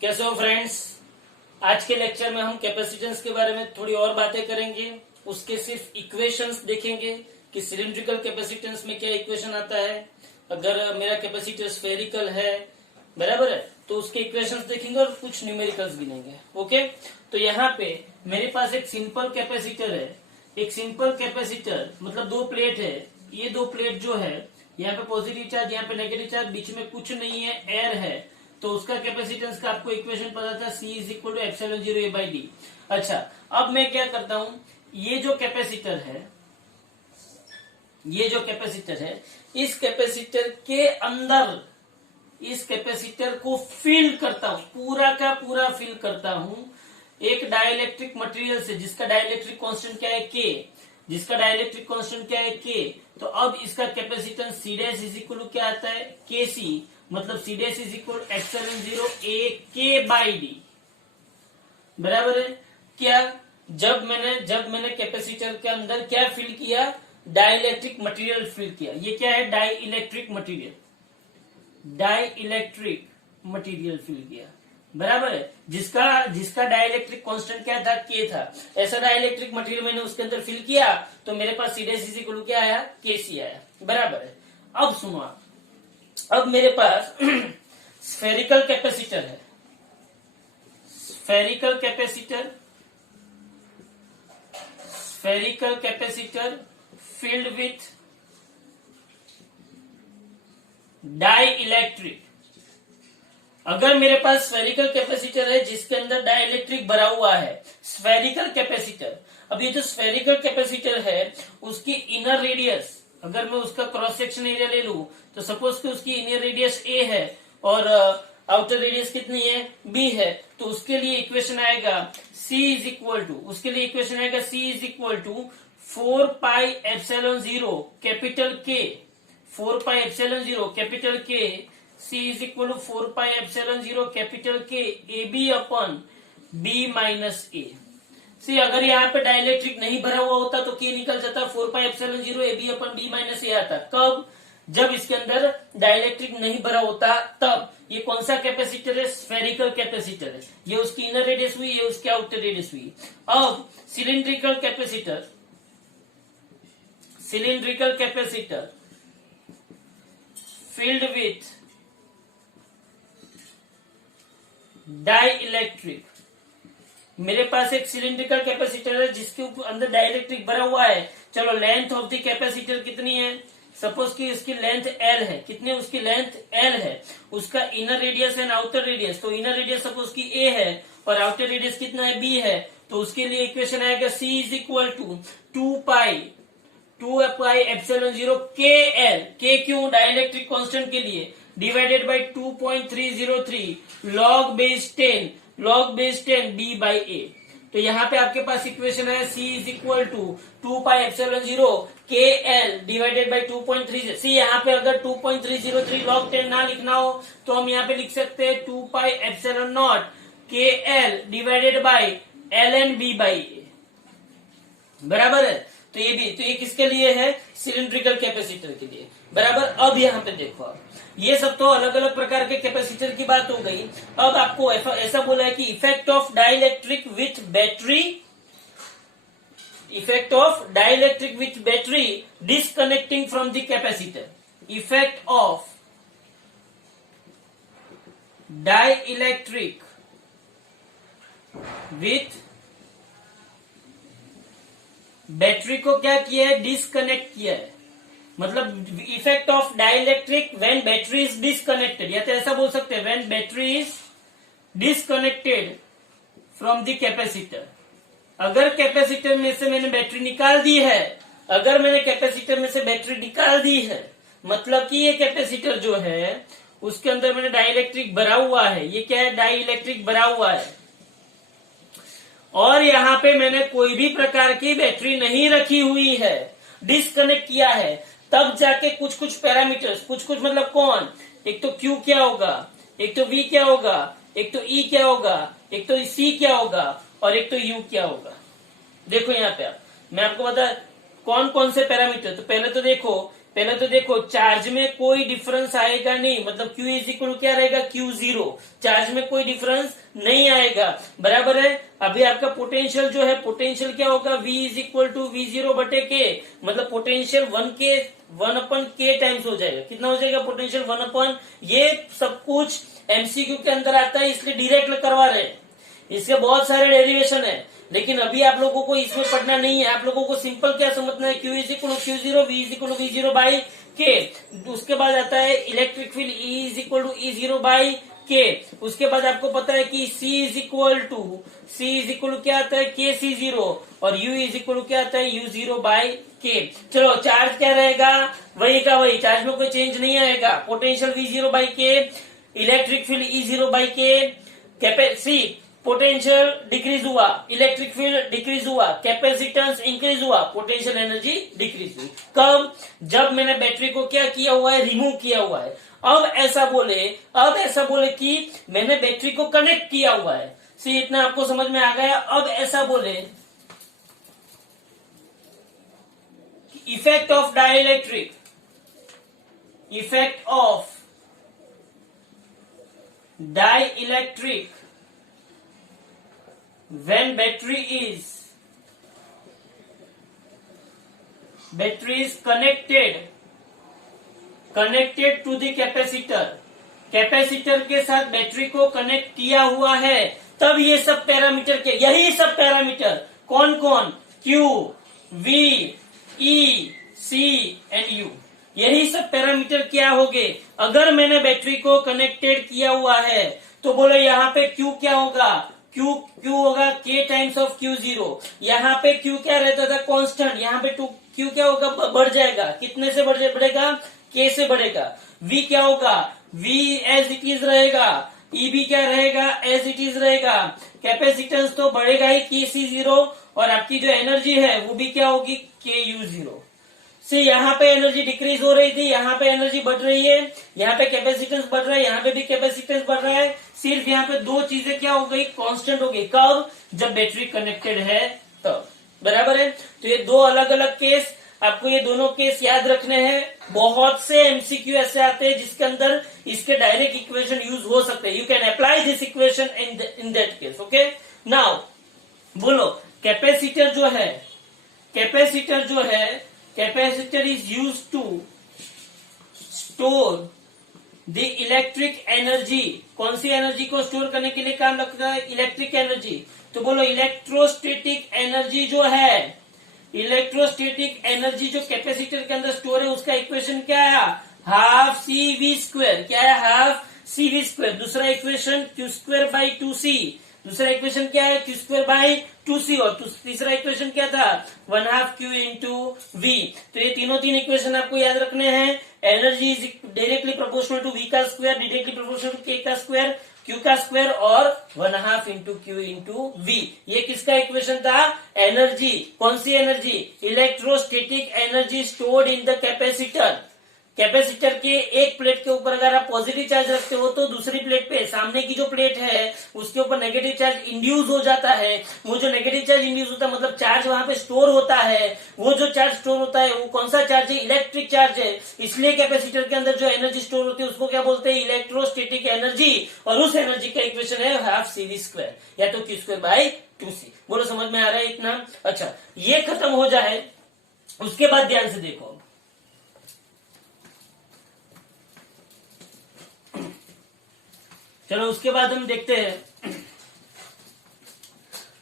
कैसे हो फ्रेंड्स। आज के लेक्चर में हम कैपेसिटेंस के बारे में थोड़ी और बातें करेंगे। उसके सिर्फ इक्वेशंस देखेंगे कि सिलिंड्रिकल कैपेसिटेंस में क्या इक्वेशन आता है। अगर मेरा कैपेसिटर स्फेरिकल है, बराबर है, तो उसके इक्वेशंस देखेंगे और कुछ न्यूमेरिकल्स गिनेंगे। ओके, तो यहाँ पे मेरे पास एक सिंपल कैपेसिटर है। एक सिंपल कैपेसिटर मतलब दो प्लेट है। ये दो प्लेट जो है, यहाँ पे पॉजिटिव चार्ज, यहाँ पे नेगेटिव चार्ज, बीच में कुछ नहीं है, एयर है, तो उसका कैपेसिटेंस का आपको इक्वेशन पता था, C is equal to epsilon 0 A by D। अच्छा, अब मैं क्या करता हूं, ये जो कैपेसिटर है, ये जो कैपेसिटर है, इस कैपेसिटर के अंदर इस कैपेसिटर को फिल करता हूं, पूरा का पूरा फिल करता हूं एक डाइलेक्ट्रिक मटेरियल से, जिसका डाइलेक्ट्रिक कांस्टेंट क्या है, K। जिसका डाइलेक्ट्रिक कांस्टेंट क्या है, K। तो अब इसका capacitance C dash is equal to क्या आता है, KC, मतलब C डैश इज इक्वल एप्सिलॉन 0 A K बाई D, बराबर है क्या। जब मैंने कैपेसिटर के अंदर क्या फिल किया, डाइलेक्ट्रिक मटेरियल फिल किया। ये क्या है, dielectric material, dielectric material fill किया, बराबर है। जिसका डाइलेक्ट्रिक कांस्टेंट क्या था, K था। ऐसा डाइलेक्ट्रिक मटेरियल मैंने उसके अंदर फिल किया, तो मेरे पास C dash is equal to क्या आया, KC आया, बराबर है। अब सुनो आप, अब मेरे पास स्फेरिकल कैपेसिटर है, spherical capacitor filled with dielectric. अगर मेरे पास स्फेरिकल कैपेसिटर है जिसके अंदर डाइलेक्ट्रिक भरा हुआ है, स्फेरिकल कैपेसिटर, अब ये जो स्फेरिकल कैपेसिटर है उसकी इनर रेडियस, अगर मैं उसका क्रॉस सेक्शन एरिया ले लूं, तो सपोज कि उसकी इनर रेडियस A है और आउटर रेडियस कितनी है, B है, तो उसके लिए इक्वेशन आएगा C इज इक्वल टू, उसके लिए इक्वेशन आएगा C is equal to 4 pi epsilon 0 capital K, 4 pi epsilon 0 capital K, C is equal to 4 pi epsilon 0 capital K AB upon B minus A। See अगर यहाँ पे dielectric नहीं भरा हुआ होता तो K निकल जाता, 4 pi epsilon 0 AB upon B minus A आता। कब, जब इसके अंदर डाइलेक्ट्रिक नहीं भरा होता तब। ये कौन सा कैपेसिटर है, स्फेरिकल कैपेसिटर है। ये उसकी इनर रेडियस हुई, ये उसकी आउटर रेडियस हुई। अब cylindrical capacitor filled with dielectric. मेरे पास एक सिलिंड्रिकल कैपेसिटर है जिसके अंदर डाइलेक्ट्रिक भरा हुआ है। चलो, लेंथ ऑफ द कैपेसिटर कितनी है, सपोज कि इसकी लेंथ L है, कितनी उसकी लेंथ L है, उसका inner radius and outer radius, तो इनर रेडियस सपोज कि A है और आउटर रेडियस कितना है, B है, तो उसके लिए इक्वेशन आएगा C is equal to 2 pi epsilon 0 KL, K क्यों, डाइलेक्ट्रिक कांस्टेंट के लिए, divided by 2.303 log base 10 D by A। तो यहाँ पे आपके पास इक्वेशन है C is equal to 2 pi epsilon 0 KL divided by 2.3। See यहाँ पे अगर 2.303 log 10 ना लिखना हो तो हम यहाँ पे लिख सकते हैं 2 pi epsilon not KL divided by ln B by A, बराबर है। तो ये भी, तो ये किसके लिए है, सिलिंड्रिकल कैपेसिटर के लिए, बराबर। अब यहाँ पे देखो, आप ये सब तो अलग अलग प्रकार के कैपेसिटर की बात हो गई। अब आपको ऐसा बोला है कि effect of dielectric with battery disconnecting from the capacitor. Effect of dielectric with battery को क्या किया है, डिस्कनेक्ट किया है। मतलब effect of dielectric when battery is disconnected, या तो ऐसा बोल सकते हैं when battery is disconnected from the capacitor. अगर कैपेसिटर में से मैंने बैटरी निकाल दी है, मतलब कि ये कैपेसिटर जो है उसके अंदर मैंने डाइलेक्ट्रिक भरा हुआ है। ये क्या है, डाइलेक्ट्रिक भरा हुआ है, और यहाँ पे मैंने कोई भी प्रकार की बैटरी नहीं रखी हुई है, डिस्कनेक्ट किया है, तब जाके कुछ पैरामीटर्स, कुछ मतलब कौन, एक तो Q क्या होगा, एक तो V क्या होगा, एक तो E क्या होगा, एक तो C क्या होगा, और एक तो U क्या होगा। देखो यहाँ पे मैं आपको बता कौन कौन से पैरामीटर। तो पहले तो देखो पहले तो देखो चार्ज में कोई डिफरेंस आएगा नहीं, मतलब Q इज इक्वल क्या रहेगा, Q0। चार्ज में कोई डिफरेंस नहीं आएगा, बराबर है। अभी आपका पोटेंशियल जो है, पोटेंशियल क्या होगा, V is equal to V0 बटे के, मतलब पोटेंशियल 1/k टाइम्स हो जाएगा। कितना हो जाएगा पोटेंशियल 1/, ये सब कुछ एमसीक्यू के अंदर आता है, इसलिए डायरेक्ट करवा रहे हैं। इसके बहुत सारे डेरिवेशन है, लेकिन अभी आप लोगों को इसमें पढ़ना नहीं है। आप लोगों को सिंपल क्या समझना है, Q is equal to Q0, V is equal to V0 by K. उसके बाद आता है electric field E is equal to E0 by K. उसके बाद आपको पता है कि C इज इक्वल टू क्या आता है, KC0, और U इज इक्वल टू क्या आता है, U0 बाई के। चलो चार्ज क्या रहेगा, वही का वही, चार्ज में कोई चेंज नहीं आएगा। पोटेंशियल V0 बाई के, इलेक्ट्रिक फील्ड E0 बाई के, पोटेंशियल डिक्रीज हुआ, इलेक्ट्रिक फील्ड डिक्रीज हुआ, कैपेसिटेंस इंक्रीज हुआ, पोटेंशियल एनर्जी डिक्रीज हुई। कब, जब मैंने बैटरी को क्या किया हुआ है, रिमूव किया हुआ है। अब ऐसा बोले कि मैंने बैटरी को कनेक्ट किया हुआ है। सी इतना आपको समझ में आ गया। अब ऐसा बोले effect of dielectric, effect of dielectric when battery is connected to the capacitor, capacitor के साथ बैटरी को कनेक्ट किया हुआ है, तब ये सब पैरामीटर के, यही सब पैरामीटर कौन कौन, Q, V, E, C and U, यही सब पैरामीटर क्या हो गए। अगर मैंने बैटरी को कनेक्टेड किया हुआ है तो बोलो यहाँ पे Q क्या होगा, Q होगा K टाइम्स ऑफ Q0। यहाँ पे Q क्या रहता था, कांस्टेंट, यहाँ पे Q क्या होगा, बढ़ जाएगा। कितने से बढ़ेगा, K से बढ़ेगा। V क्या होगा, V एज इट इज रहेगा, EB क्या रहेगा, एज इट इज रहेगा। कैपेसिटेंस तो बढ़ेगा ही KC0, और आपकी जो एनर्जी है वो भी क्या होगी, KU0। से यहाँ पे एनर्जी डिक्रीज हो रही थी, यहाँ पे एनर्जी बढ़ रही है, यहाँ पे कैपेसिटेंस बढ़ रहा है, यहाँ पे भी कैपेसिटेंस बढ़ रहा है। सिर्फ यहाँ पे दो चीजें क्या हो गई, कांस्टेंट हो गई। कब, जब बैटरी कनेक्टेड है तब, बराबर है। तो ये दो अलग अलग केस, आपको ये दोनों केस याद रखने हैं। बहुत से एमसीक्यू ऐसे आते हैं जिसके अंदर इसके डायरेक्ट इक्वेशन यूज हो सकते हैं। You can apply this equation in that case. Okay, now बोलो capacitor is used to store the electric energy। कौन सी एनर्जी को स्टोर करने के लिए काम लगता है, इलेक्ट्रिक एनर्जी। तो बोलो इलेक्ट्रोस्टैटिक एनर्जी जो है, इलेक्ट्रोस्टैटिक एनर्जी जो कैपेसिटर के अंदर स्टोर है, उसका इक्वेशन क्या है, हाफ CV²। क्या है, हाफ CV²। दूसरा इक्वेशन Q² बाई 2C। दूसरा इक्वेशन क्या है, Q² बाई 2C। और तीसरा इक्वेशन क्या था, 1/2 Q इंटू V। तो ये तीनों इक्वेशन आपको याद रखने हैं। Energy is directly proportional to V का square, directly proportional to K का स्क्वायर, Q का स्क्वायर, और 1/2 इंटू Q इंटू V। ये किसका इक्वेशन था, एनर्जी। कौन सी energy, electrostatic energy stored in the capacitor. Capacitor के एक प्लेट के ऊपर अगर आप पॉजिटिव चार्ज रखते हो तो दूसरी प्लेट पे, सामने की जो प्लेट है उसके ऊपर नेगेटिव चार्ज इंड्यूस हो जाता है। वो जो नेगेटिव चार्ज इंड्यूस होता है, मतलब चार्ज वहां पे स्टोर होता है। वो जो चार्ज स्टोर होता है वो कौन सा चार्ज है, इलेक्ट्रिक चार्ज है। इसलिए कैपेसिटर के अंदर जो एनर्जी स्टोर होती है उसको क्या बोलते हैं, इलेक्ट्रोस्टैटिक एनर्जी। और उस एनर्जी का इक्वेशन है हाफ CV² या तो Q² बाई 2C। बोलो समझ में आ रहा है इतना। अच्छा, ये खत्म हो जाए, उसके बाद ध्यान से देखो, चलो उसके बाद हम देखते हैं।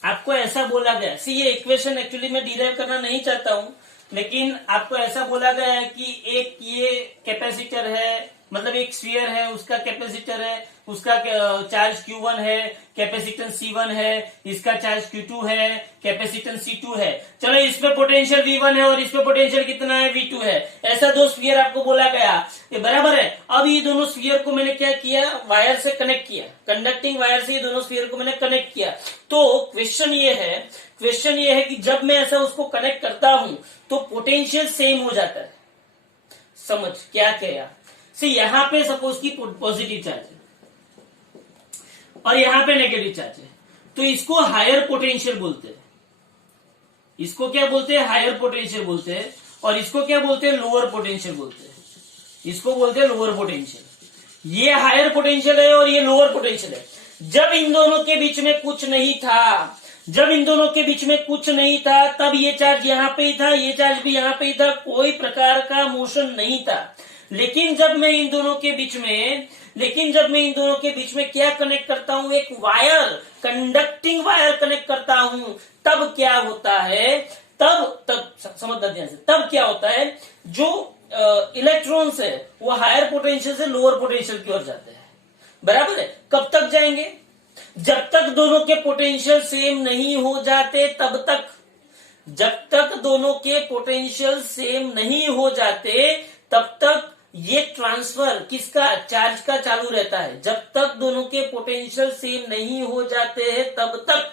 आपको ऐसा बोला गया, सी ये इक्वेशन एक्चुअली मैं डिराइव करना नहीं चाहता हूं, लेकिन आपको ऐसा बोला गया है कि एक ये कैपेसिटर है, मतलब एक स्फीयर है, उसका कैपेसिटर है, उसका चार्ज Q1 है, कैपेसिटेंस C1 है, इसका चार्ज Q2 है, कैपेसिटेंस C2 है। चलो इस पे पोटेंशियल V1 है और इस पे पोटेंशियल कितना है, V2 है। ऐसा दो स्फीयर आपको बोला गया, ये बराबर है। अब ये दोनों स्फीयर को मैंने क्या किया, वायर से कनेक्ट किया, कंडक्टिंग वायर से ये दोनों स्फीयर को मैंने कनेक्ट किया। तो क्वेश्चन ये है कि जब मैं ऐसा उसको कनेक्ट करता हूं तो पोटेंशियल सेम हो जाता है। समझ क्या किया, यहां पे सपोज की पॉजिटिव चार्ज है और यहां पे नेगेटिव चार्ज है, तो इसको हायर पोटेंशियल बोलते हैं। इसको क्या बोलते हैं, हायर पोटेंशियल बोलते हैं। और इसको क्या बोलते हैं, लोअर पोटेंशियल बोलते हैं, इसको बोलते हैं लोअर पोटेंशियल। ये हायर पोटेंशियल है और ये लोअर पोटेंशियल है। जब इन दोनों के बीच में कुछ नहीं था, जब इन दोनों के बीच में कुछ नहीं था, तब ये चार्ज यहाँ पे ही था, ये चार्ज भी यहाँ पे ही था, कोई प्रकार का मोशन नहीं था। लेकिन जब मैं इन दोनों के बीच में क्या कनेक्ट करता हूं, एक वायर, कंडक्टिंग वायर कनेक्ट करता हूं, तब क्या होता है, तब समझना ध्यान से, तब क्या होता है, जो इलेक्ट्रॉन्स है वो हायर पोटेंशियल से लोअर पोटेंशियल की ओर जाते हैं। बराबर है। कब तक जाएंगे, जब तक दोनों के पोटेंशियल सेम नहीं हो जाते तब तक, जब तक दोनों के पोटेंशियल सेम नहीं हो जाते तब तक ये ट्रांसफर किसका, चार्ज का चालू रहता है। जब तक दोनों के पोटेंशियल सेम नहीं हो जाते हैं तब तक।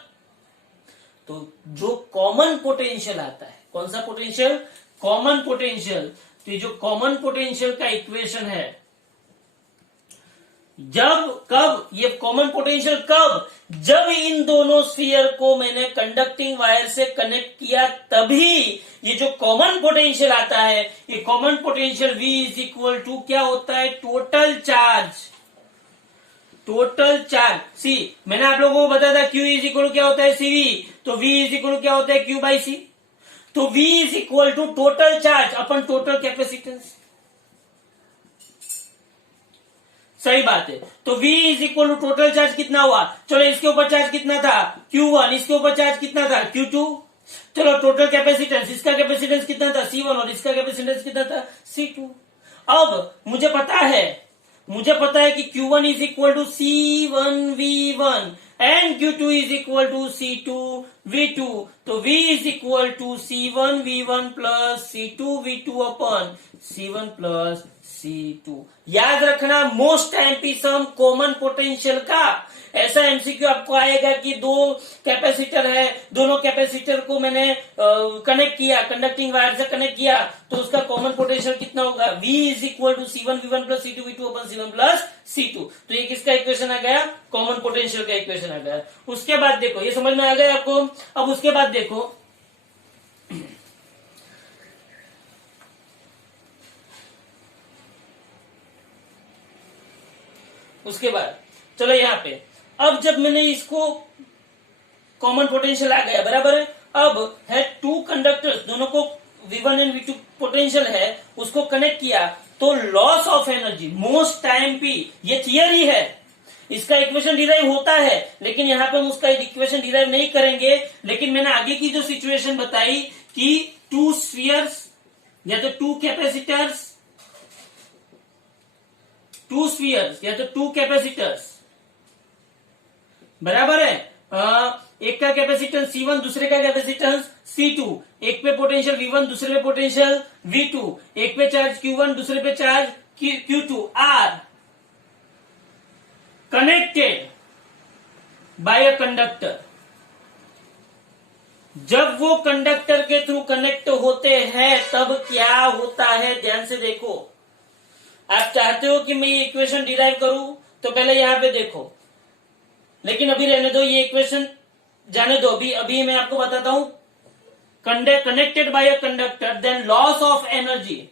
तो जो कॉमन पोटेंशियल आता है, कौन सा पोटेंशियल, कॉमन पोटेंशियल। तो ये जो कॉमन पोटेंशियल का इक्वेशन है, जब, कब, ये कॉमन पोटेंशियल कब, जब इन दोनों स्फीयर को मैंने कंडक्टिंग वायर से कनेक्ट किया, तभी ये जो कॉमन पोटेंशियल आता है, ये common potential V is equal to क्या होता है, total charge, total charge. See, मैंने आप लोगों को बताया था Q इज इक्वल टू क्या होता है, CV, तो V इज इक्वल टू क्या होता है, Q बाई C। तो V is equal to total charge upon total capacitance. सही बात है। तो V is equal to total charge कितना हुआ, चलो इसके ऊपर चार्ज कितना था, Q1, इसके ऊपर चार्ज कितना था, Q2। चलो टोटल कैपेसिटेंस, इसका कैपेसिटेंस कितना था, C1, और इसका कैपेसिटेंस कितना था, C2। अब मुझे पता है कि Q1 is equal to C1V1 and Q2 is equal to C2V2। तो V is equal to C1V1 plus C2V2 upon C1 plus C2। याद रखना, मोस्ट एमपी सम कॉमन पोटेंशियल का। ऐसा एमसीक्यू आपको आएगा कि दो कैपेसिटर है, दोनों कैपेसिटर को मैंने कनेक्ट किया, कंडक्टिंग वायर से कनेक्ट किया, तो उसका कॉमन पोटेंशियल कितना होगा, V is equal to C1V1 plus C2V2 upon C1 plus C2। तो ये किसका इक्वेशन आ गया, कॉमन पोटेंशियल का इक्वेशन आ गया। उसके बाद देखो, ये समझ में आ गया आपको। अब उसके बाद देखो, उसके बाद चलो यहाँ पे, अब जब मैंने इसको कॉमन पोटेंशियल आ गया, बराबर है। अब है टू कंडक्टर्स, दोनों को V1 एंड V2 पोटेंशियल है, उसको कनेक्ट किया, तो loss of energy most time P, ये थियरी है, इसका इक्वेशन डिराइव होता है, लेकिन यहाँ पे हम उसका इक्वेशन डिराइव नहीं करेंगे। लेकिन मैंने आगे की जो सिचुएशन बताई कि टू स्फीयर्स या तो टू कैपेसिटर्स, टू स्फीयर्स या तो टू कैपेसिटर्स, बराबर है। एक का कैपेसिटेंस C1, दूसरे का कैपेसिटेंस C2, एक पे पोटेंशियल V1, दूसरे पे पोटेंशियल V2, एक पे चार्ज Q1, दूसरे पे charge Q2 are connected by a conductor. जब वो कंडक्टर के थ्रू कनेक्ट होते हैं तब क्या होता है, ध्यान से देखो। आप चाहते हो कि मैं ये इक्वेशन डिराइव करूं, तो पहले यहां पे देखो, लेकिन अभी रहने दो, ये इक्वेशन जाने दो। अभी मैं आपको बताता हूं, connected by a conductor, then loss of energy,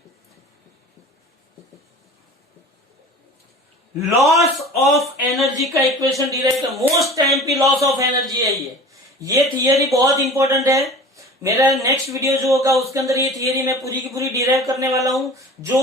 loss of energy का इक्वेशन डिराइव कर, मोस्ट टाइम पे लॉस ऑफ एनर्जी है ये थियरी बहुत इंपॉर्टेंट है। मेरा नेक्स्ट वीडियो जो होगा उसके अंदर ये थियरी मैं पूरी की पूरी डिराइव करने वाला हूं। जो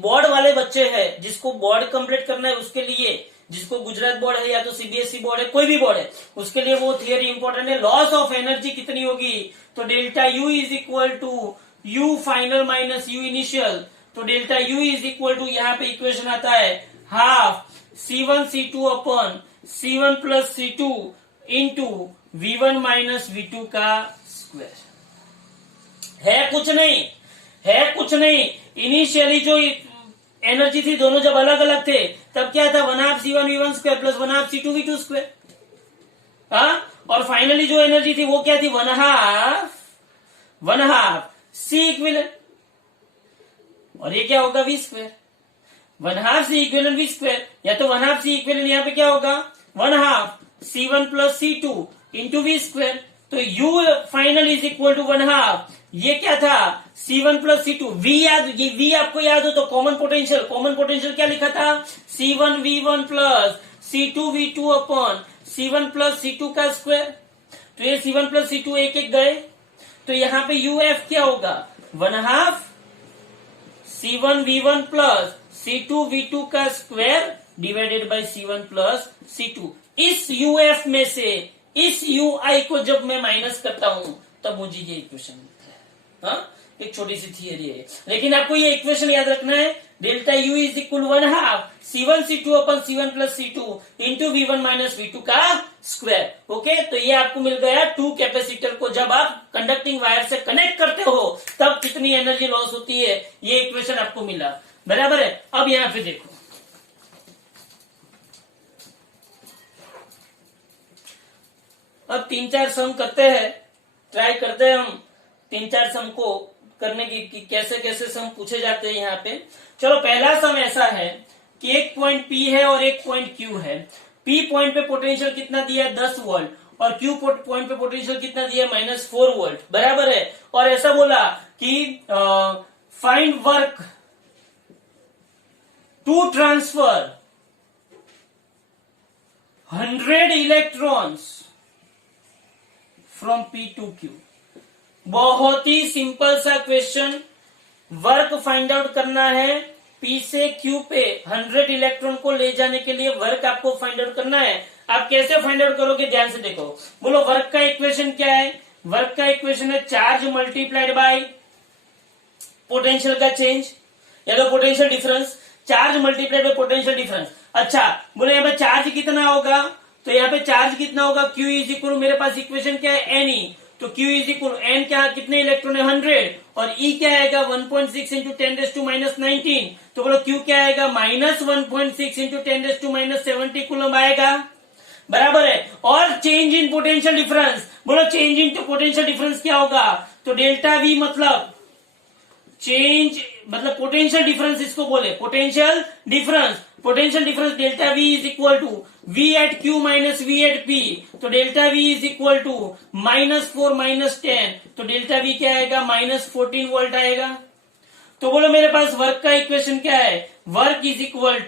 बोर्ड वाले बच्चे हैं, जिसको बोर्ड कंप्लीट करना है, उसके लिए, जिसको गुजरात बोर्ड है या तो सीबीएसई बोर्ड है, कोई भी बोर्ड है, उसके लिए वो थियरी इंपॉर्टेंट है। लॉस ऑफ एनर्जी कितनी होगी, तो delta U is equal to U final minus U initial. तो delta U is equal to, यहाँ पे इक्वेशन आता है हाफ C1 C2 अपन C1 plus C2 into V1 minus V2 का स्क्वायर। है कुछ नहीं। इनिशियली जो एनर्जी थी, दोनों जब अलग अलग थे तब क्या था, 1/2 C1 V1 square plus 1/2 C2 V2 square. और फाइनली जो एनर्जी थी वो क्या थी, 1/2 C इक्विवेलेंट, और ये क्या होगा, V square. 1/2 C equivalent V square, या तो 1/2 C इक्विवेलेंट यहाँ पे क्या होगा, 1/2 C1 plus C2 into V square. तो U final is equal to 1/2 ये क्या था C1 प्लस C2, V याद, ये V आपको याद हो तो कॉमन पोटेंशियल क्या लिखा था C1V1 plus C2V2 upon C1 plus C2 का स्क्वायर। तो ये C1 प्लस C2 एक एक गए, तो यहां पे UF क्या होगा 1/2 C1V1 प्लस C2V2 का square divided by C1 plus C2। इस UF में से इस UI को जब मैं माइनस करता हूं तब मुझे ये इक्वेशन मिलता है। हाँ, एक छोटी सी थियरी है, लेकिन आपको ये इक्वेशन याद रखना है, delta U is equal 1/2 C1 C2 अपन C1 plus C2 into V1 minus V2 का स्क्वायर। ओके, तो ये आपको मिल गया 2 कैपेसिटर को जब आप कंडक्टिंग वायर से कनेक्ट करते हो तब कितनी एनर्जी लॉस होती है, ये इक्वेशन आपको मिला। बराबर है। अब यहां पे देखो, अब 3-4 सम करते हैं, ट्राई करते हैं हम 3-4 सम को करने की कि कैसे कैसे सम पूछे जाते हैं यहाँ पे। चलो, पहला सम ऐसा है कि एक पॉइंट P है और एक पॉइंट Q है। P पॉइंट पे पोटेंशियल कितना दिया है 10 वोल्ट और Q पॉइंट पे पोटेंशियल कितना दिया है -4 वोल्ट। बराबर है। और ऐसा बोला कि find work to transfer 100 electrons from P to Q। बहुत ही सिंपल सा क्वेश्चन, वर्क फाइंड आउट करना है। P से Q पे 100 इलेक्ट्रॉन को ले जाने के लिए वर्क आपको फाइंड आउट करना है। आप कैसे फाइंड आउट करोगे, ध्यान से देखो। बोलो, वर्क का इक्वेशन क्या है? वर्क का इक्वेशन है चार्ज मल्टीप्लाइड बाय पोटेंशियल का चेंज, या तो potential difference, charge multiplied by potential difference. अच्छा, बोले यहाँ पे चार्ज कितना होगा, तो यहाँ पे चार्ज कितना होगा Q इज इक्वल, मेरे पास इक्वेशन क्या है Ne, तो Q इज इक्वल N क्या, कितने इलेक्ट्रॉन है 100, और E क्या आएगा 1.6 इंटू 10⁻⁻19, तो बोलो Q क्या आएगा -1.6 इंटू 10⁻⁻70 कूलम आएगा। बराबर है। और चेंज इन पोटेंशियल डिफरेंस, बोलो चेंज इन पोटेंशियल डिफरेंस क्या होगा, तो डेल्टा V मतलब चेंज, मतलब पोटेंशियल डिफरेंस इसको बोले, potential difference delta V is equal to V at Q minus V at P, तो delta V is equal to -4 -10, तो डेल्टा V क्या आएगा -14 वोल्ट आएगा। तो बोलो मेरे पास वर्क का इक्वेशन क्या है, work is equal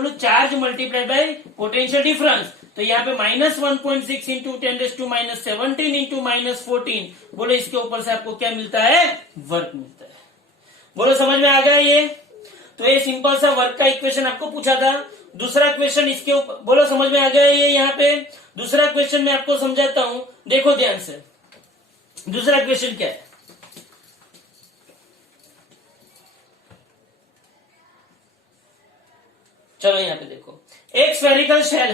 to charge multiplied by potential difference, तो यहाँ पे -1.6 इंटू 10⁻⁻17 इंटू -14, बोलो इसके ऊपर से आपको क्या मिलता है, वर्क मिलता है। बोलो समझ में आ गया ये? तो ये सिंपल सा वर्क का इक्वेशन आपको पूछा था। दूसरा क्वेश्चन इसके ऊपर, बोलो समझ में आ गया ये? यहाँ पे दूसरा क्वेश्चन मैं आपको समझाता हूं, देखो ध्यान से। दूसरा क्वेश्चन क्या है, चलो यहाँ पे देखो, एक स्फेरिकल शेल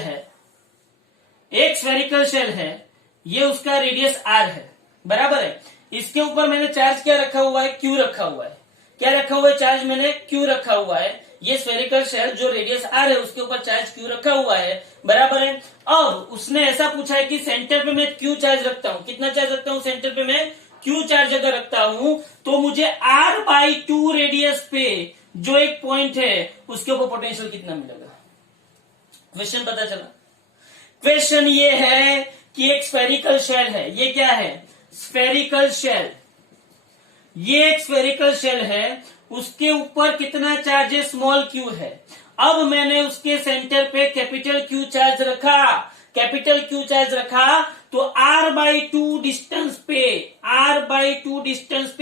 है, ये उसका रेडियस R है। बराबर है। इसके ऊपर मैंने चार्ज क्या रखा हुआ है, Q रखा हुआ है। क्या रखा हुआ है, चार्ज मैंने Q रखा हुआ है। ये स्फेरिकल शेल जो रेडियस R है उसके ऊपर चार्ज Q रखा हुआ है। बराबर है। अब उसने ऐसा पूछा है कि सेंटर पे मैं Q चार्ज रखता हूं, कितना चार्ज रखता हूं, सेंटर पे मैं Q चार्ज अगर रखता हूं तो मुझे R/2 रेडियस पे जो एक पॉइंट है उसके ऊपर पोटेंशियल कितना मिलेगा। क्वेश्चन पता चला? क्वेश्चन ये है कि एक स्फेरिकल शेल है, ये क्या है, स्फेरिकल शेल, ये एक स्फेरिकल शेल है, उसके ऊपर कितना चार्ज है, स्मॉल q है। अब मैंने उसके सेंटर पे कैपिटल Q चार्ज रखा, तो R/2 डिस्टेंस पे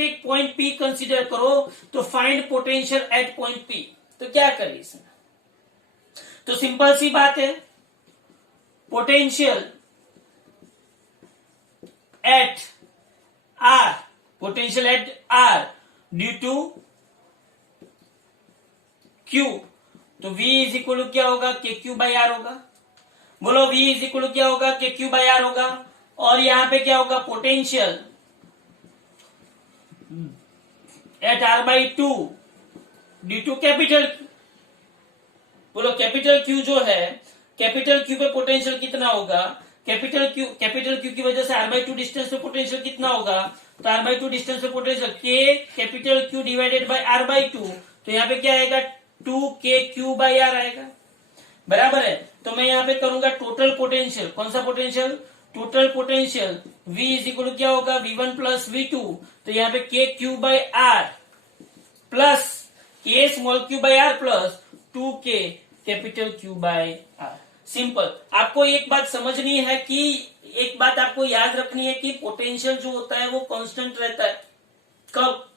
एक पॉइंट P कंसीडर करो, तो find potential at point P। तो क्या करें इसमें, तो सिंपल सी बात है, potential at R due to Q, तो V इज इक्वल क्या होगा, KQ/R होगा। बोलो V इज इक्वल क्या होगा, KQ/R होगा। और यहां पे क्या होगा, potential at R/2 due to capital, बोलो कैपिटल Q जो है, कैपिटल Q पे पोटेंशियल कितना होगा, कैपिटल Q की वजह से R/2 डिस्टेंस पे पोटेंशियल कितना होगा, तो R/2 डिस्टेंस पे potential K capital Q divided by R/2, तो यहाँ पे क्या आएगा 2KQ/R आएगा। बराबर है। तो मैं यहाँ पे करूंगा टोटल पोटेंशियल, कौन सा potential, total potential V is equal to क्या होगा, V1 प्लस V2, तो यहाँ पे K Q by R plus K small Q by R plus 2K capital Q by R. Simple. आपको एक बात समझनी है कि एक बात आपको याद रखनी है कि पोटेंशियल जो होता है वो कांस्टेंट रहता है। कब?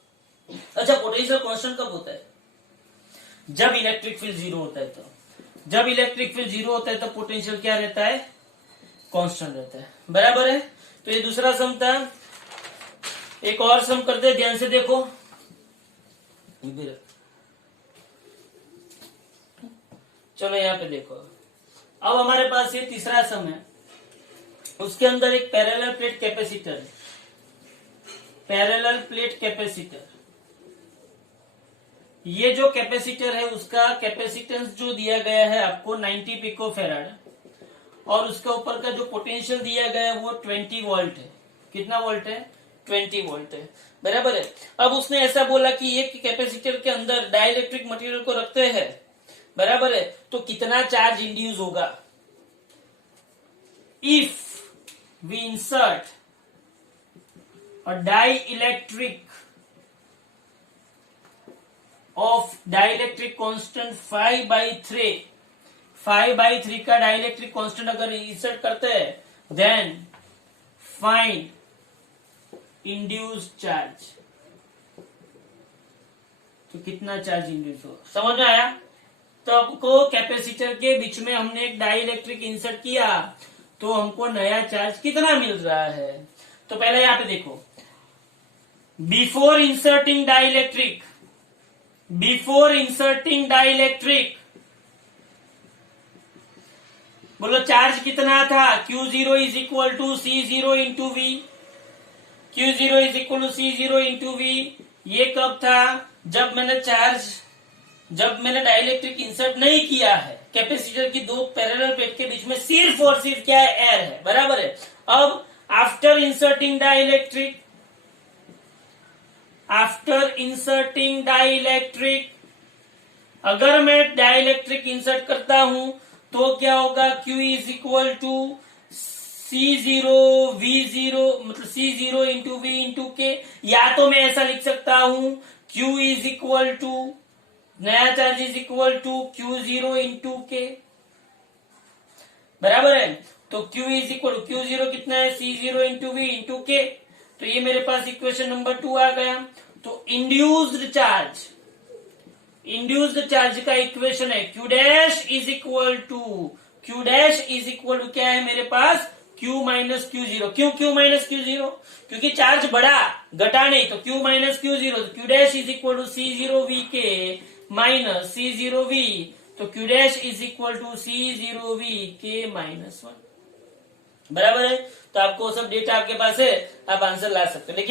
अच्छा, पोटेंशियल कांस्टेंट कब होता है? जब इलेक्ट्रिक फील्ड जीरो होता है। तो जब इलेक्ट्रिक फील्ड जीरो होता है तो पोटेंशियल क्या रहता है, कांस्टेंट रहता है। बराबर है। तो ये दूसरा सम था। एक और सम करते हैं, ध्यान से देखो। चलो यहाँ पे देखो। अब हमारे पास ये तीसरा सम है, उसके अंदर एक पैरेलल प्लेट कैपेसिटर है। पैरेलल प्लेट कैपेसिटर, ये जो कैपेसिटर है उसका कैपेसिटेंस जो दिया गया है आपको 90 पिकोफैराड, और उसके ऊपर का जो पोटेंशियल दिया गया है वो 20 वोल्ट है। कितना वोल्ट है? 20 वोल्ट है। बराबर है। अब उसने ऐसा बोला कि एक कैपेसिटर के अंदर डाइलेक्ट्रिक मटेरियल को रखते हैं, बराबर है, तो कितना चार्ज इंड्यूस होगा। If we insert a dielectric of dielectric constant 5/3, 5/3 का डाइलेक्ट्रिक कांस्टेंट अगर इंसर्ट करते हैं, देन फाइंड इंड्यूस्ड चार्ज। तो कितना चार्ज इंड्यूस हो, समझ में आया? तो आपको कैपेसिटर के बीच में हमने एक डाइलेक्ट्रिक इंसर्ट किया तो हमको नया चार्ज कितना मिल रहा है। तो पहले यहां पे देखो, before inserting dielectric, before inserting dielectric, बोलो चार्ज कितना था, Q0 is equal to C0 into V. Q0 is equal to C0 into V. ये कब था? जब मैंने डाइलेक्ट्रिक इंसर्ट नहीं किया है। कैपेसिटर की दो पैरेलल प्लेट के बीच में सिर्फ और सिर्फ क्या है, एयर है। बराबर है। अब after inserting dielectric, after inserting dielectric, अगर मैं डाइलेक्ट्रिक इंसर्ट करता हूं तो क्या होगा, Q is equal to C0 V0, मतलब C0 into V into K। या तो मैं ऐसा लिख सकता हूं, Q इज इक्वल टू, नया charge is equal to Q0 into K। बराबर है। तो Q is equal to, Q0 कितना है, C0 into V into K। तो ये मेरे पास इक्वेशन नंबर 2 आ गया। तो इंड्यूस्ड चार्ज का इक्वेशन है Q dash is equal to, Q dash is equal to क्या है मेरे पास, Q माइनस Q0। क्यों Q माइनस Q0? क्योंकि चार्ज बढ़ा, घटा नहीं, तो Q माइनस Q0। तो Q dash is equal to C0V K minus C0V, तो Q dash is equal to C0V K -1। बराबर है। तो आपको सब डेटा आपके पास है, आप आंसर ला सकते हो। लेकिन